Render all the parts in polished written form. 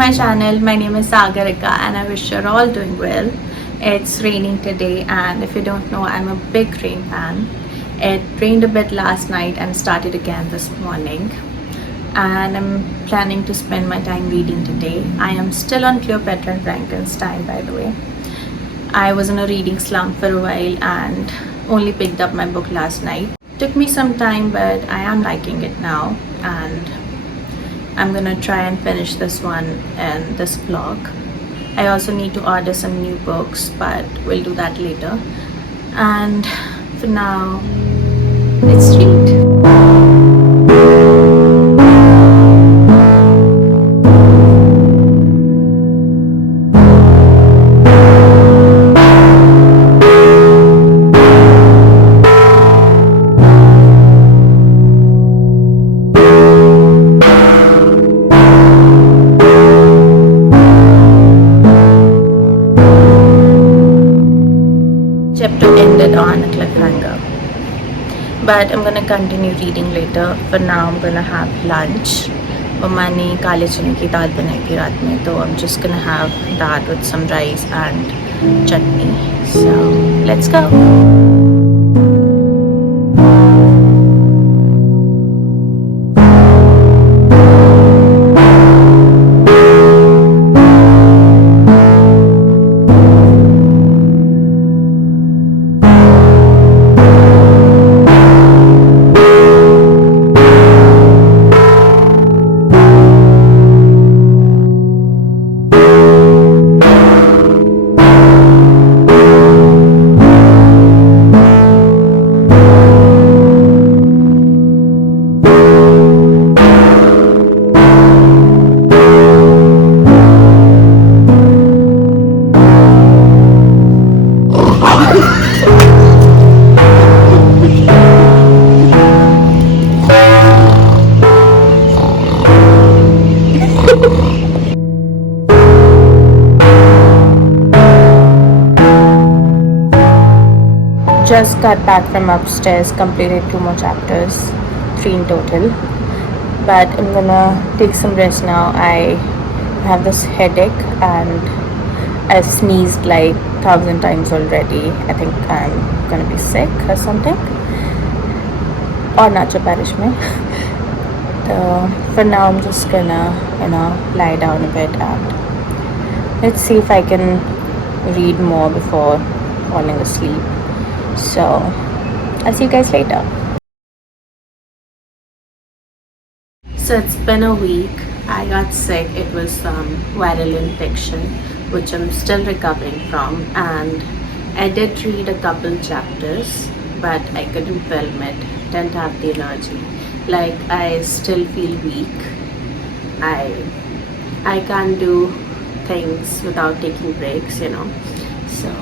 my channel. My name is Sagarika and I wish you're all doing well. It's raining today, and if you don't know, I'm a big rain fan. It rained a bit last night and started again this morning, and I'm planning to spend my time reading today. I am still on Cleopatra and Frankenstein, by the way. I was in a reading slump for a while and only picked up my book last night. Took me some time, but I am liking it now, and I'm gonna try and finish this one in this vlog. I also need to order some new books, but we'll do that later. And for now, let's read. Chapter ended on a cliffhanger, but I'm gonna continue reading later. For now, I'm gonna have lunch. Mama ne kaale chane ki dal banai thi raat mein, so I'm just gonna have that with some rice and chutney. So let's go. Just got back from upstairs, completed 2 more chapters, 3 in total. But I'm gonna take some rest now. I have this headache and I sneezed like 1,000 times already. I think I'm gonna be sick or something. Or not parish mein. So for now, I'm just gonna, lie down a bit and let's see if I can read more before falling asleep. So I'll see you guys later. So it's been a week. I got sick. It was some viral infection, which I'm still recovering from, and I did read a couple chapters, but I couldn't film it. Didn't have the energy. Like, I still feel weak. I can't do things without taking breaks, So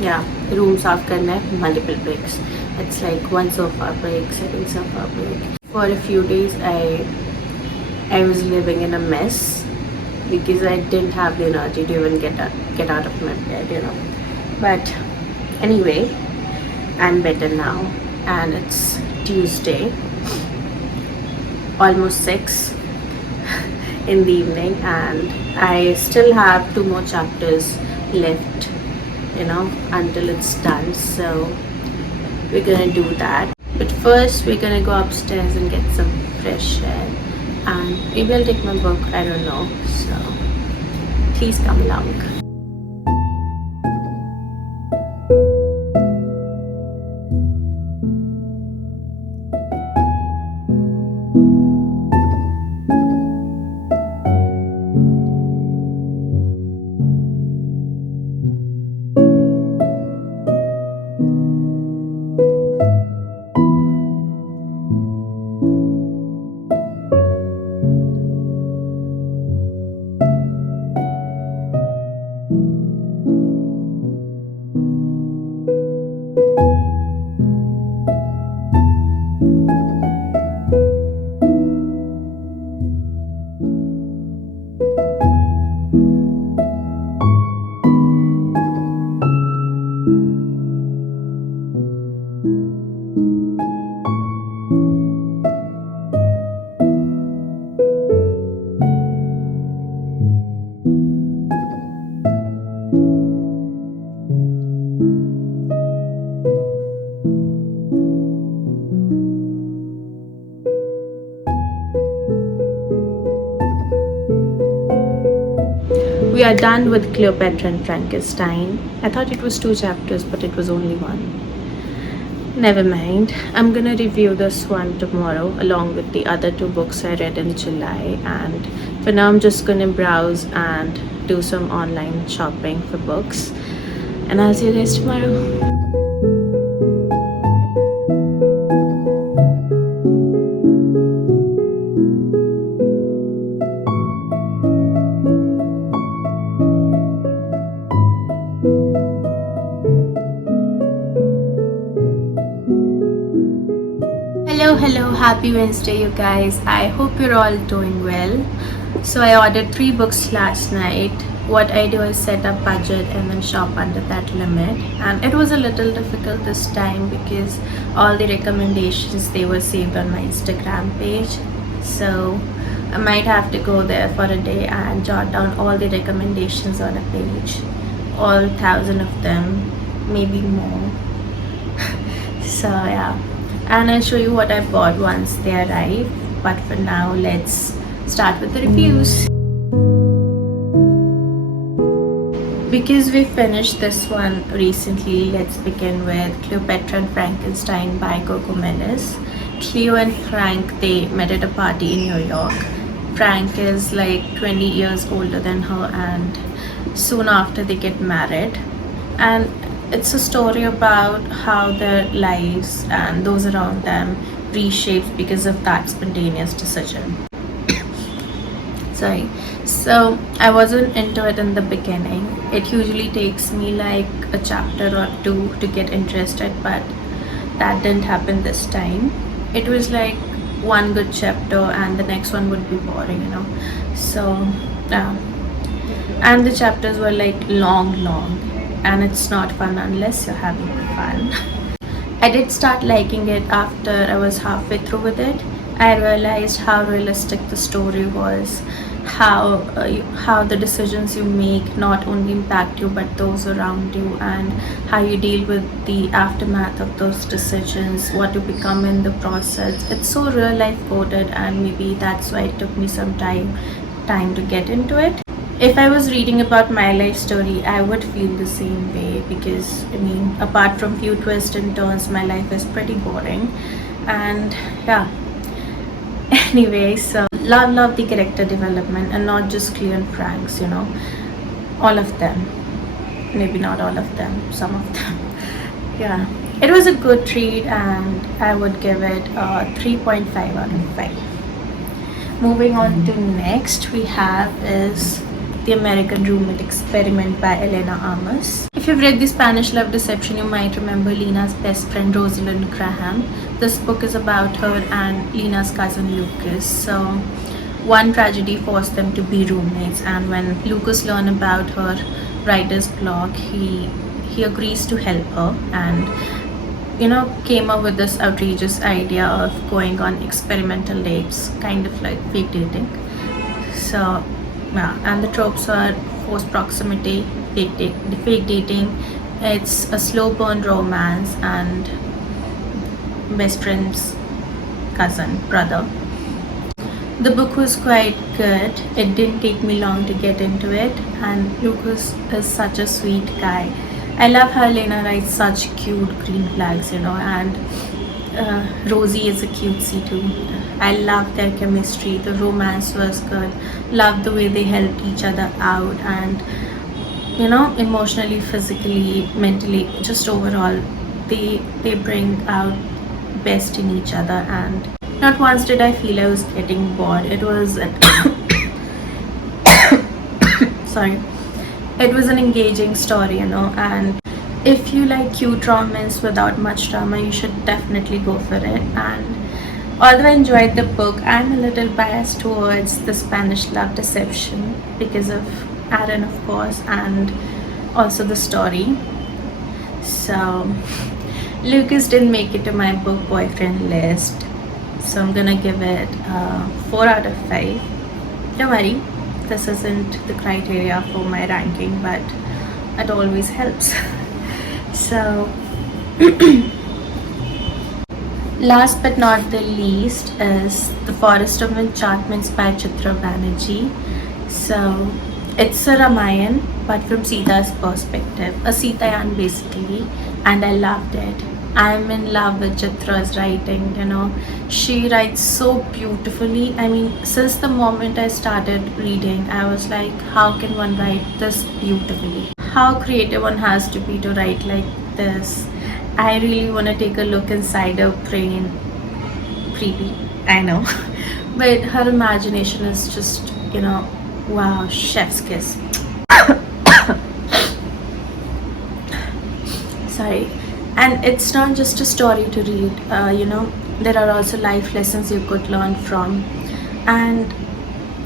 yeah, room saaf karna hai, multiple breaks. It's like one sofa break, second sofa break. For a few days, I was living in a mess because I didn't have the energy to even get out of my bed. But anyway, I'm better now, and it's Tuesday, almost 6 in the evening, and I still have 2 more chapters left, until it's done. So we're gonna do that, but first we're gonna go upstairs and get some fresh air, and maybe I'll take my book, I don't know. So please come along. we are done with Cleopatra and Frankenstein. I thought it was 2 chapters, but it was only one. Never mind. I'm gonna review this one tomorrow along with the other 2 books I read in July. And for now, I'm just gonna browse and do some online shopping for books. And I'll see you guys tomorrow. Hello, happy Wednesday, you guys. I hope you're all doing well. So, I ordered 3 books last night. What I do is set up budget and then shop under that limit. And it was a little difficult this time because all the recommendations they were saved on my Instagram page. So, I might have to go there for a day and jot down all the recommendations on a page, all 1,000 of them, maybe more. So, yeah. And I'll show you what I bought once they arrive. But for now, let's start with the reviews. Because we finished this one recently, let's begin with Cleopatra and Frankenstein by Coco Mellors. Cleo and Frank, they met at a party in New York. Frank is like 20 years older than her, and soon after they get married. And it's a story about how their lives and those around them reshaped because of that spontaneous decision. Sorry. So I wasn't into it in the beginning. It usually takes me like a chapter or 2 to get interested, but that didn't happen this time. It was like one good chapter and the next one would be boring, So, yeah. And the chapters were like long, and it's not fun unless you're having fun. I did start liking it after I was halfway through with it. I realized how realistic the story was, how the decisions you make not only impact you but those around you, and how you deal with the aftermath of those decisions, what you become in the process. It's so real life coded, and maybe that's why it took me some time to get into it. If I was reading about my life story, I would feel the same way because, apart from few twists and turns, my life is pretty boring. And yeah, anyway, so love the character development, and not just Cleo and Frank's, all of them. Maybe not all of them, some of them. Yeah, it was a good read, and I would give it a 3.5 out of 5. Moving on to next, we have is The American Roommate Experiment by Elena Amos. If you've read The Spanish Love Deception, you might remember Lena's best friend Rosalind Graham. This book is about her and Lena's cousin Lucas. So, one tragedy forced them to be roommates, and when Lucas learned about her writer's block, he agrees to help her and came up with this outrageous idea of going on experimental dates, kind of like fake dating. So, yeah, and the tropes are forced proximity, fake dating. It's a slow burn romance, and best friend's brother. The book was quite good. It didn't take me long to get into it, and Lucas is such a sweet guy. I love how Lena writes such cute green flags, and Rosie is a cutesy too. I love their chemistry. The romance was good. Love the way they helped each other out, and emotionally, physically, mentally, just overall, they bring out best in each other. And not once did I feel I was getting bored. It was sorry. It was an engaging story, and if you like cute romance without much drama, you should definitely go for it. And although I enjoyed the book, I'm a little biased towards The Spanish Love Deception because of Aaron, of course, and also the story. So, Lucas didn't make it to my book boyfriend list, so I'm gonna give it 4 out of 5. Don't worry, this isn't the criteria for my ranking, but it always helps. So, last but not the least is The Forest of Enchantments by Chitra Banerjee. So, It's a Ramayan, but from Sita's perspective, a Sitayan basically, and I loved it. I'm in love with Chitra's writing, you know. She writes so beautifully. I mean, since the moment I started reading, I was like, how can one write this beautifully? How creative one has to be to write like this. I really want to take a look inside her brain. Creepy, I know. But her imagination is just, you know, wow, chef's kiss. Sorry. And it's not just a story to read, you know, there are also life lessons you could learn from. And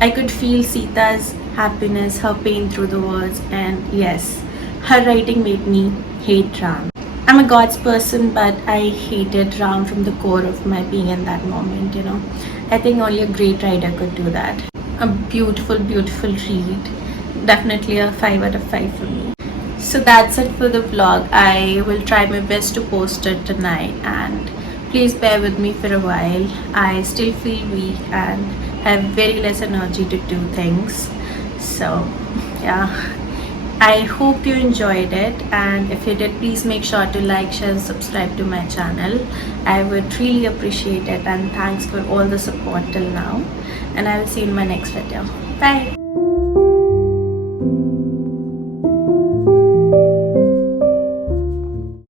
I could feel Sita's happiness, her pain through the words, and yes, her writing made me hate Ram. I'm a gods person, but I hated Ram from the core of my being in that moment, you know. I think only a great writer could do that. A beautiful, beautiful read. Definitely a 5 out of 5 for me. So that's it for the vlog. I will try my best to post it tonight, and please bear with me for a while. I still feel weak and have very less energy to do things. So yeah. I hope you enjoyed it, and if you did, please make sure to like, share and subscribe to my channel. I would really appreciate it, and thanks for all the support till now, and I will see you in my next video. Bye.